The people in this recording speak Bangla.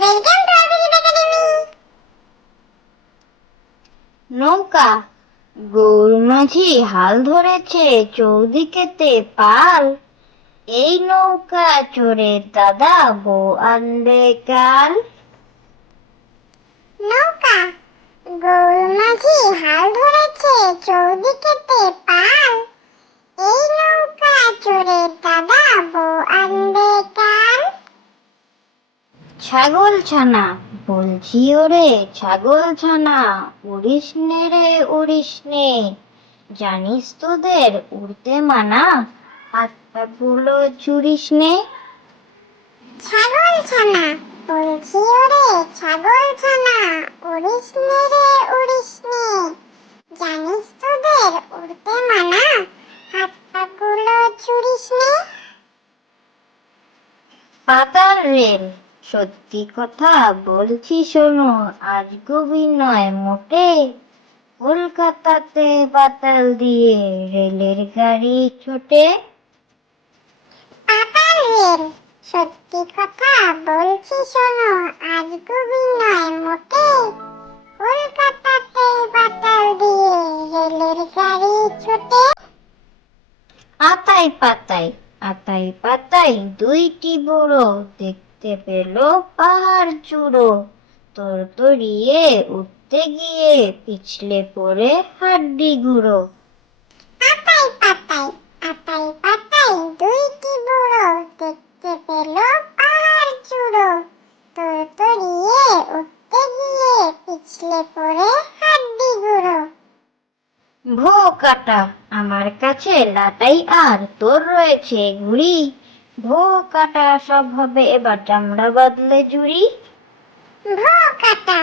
ওয়েলকাম টু একাডেমি নৌকা গৌর মাঝি হাল ধরেছে চৌদিকেতে পাল। এই নৌকা চড়ে দাদা বউ আনবে কাল। নৌকা গৌর মাঝি ছাগল ছানা বলছি ওরে ছাগল ছানা উড়িস নে রে উড়িস নে। জানিস তোদের উড়তে মানা হাত পাগুলো চুরিস নে। ছাগল ছানা বলছি ওরে ছাগল ছানা উড়িস নে রে উড়িস নে। জানিস তোদের উড়তে মানা হাত পাগুলো চুরিস নে। পাতার রেল। সত্যি কথা বলছি শোনো আজ গভীর নয় মোটে। কলকাতাতে পাতাল দিয়ে রেলের গাড়ি ছোটে। পাতাল রেল সত্যি কথা বলছি শোনো আজ গভীর নয় মোটে। কলকাতাতে পাতাল দিয়ে রেলের গাড়ি ছোটে। আতাই পাতাই আতাই পাতাই দুইটি বুড়ো দেখতে পেল পাহাড় চূড়ো। তোর তরিয়ে উঠতে গিয়ে পিছলে পড়ে হাড্ডি গুঁড়ো। আতাই পাতাই আতাই পাতাই দুইটি বুড়ো দেখতে পেল পাহাড় চূড়ো। তোর তরিয়ে উঠতে গিয়ে পিছলে পড়ে কাটা আমার কাছে লাটাই আর তোর রয়েছে গুড়ি। ভো কাটা সব হবে, এবার চামড়া বদলে জুড়ি। ভো কাটা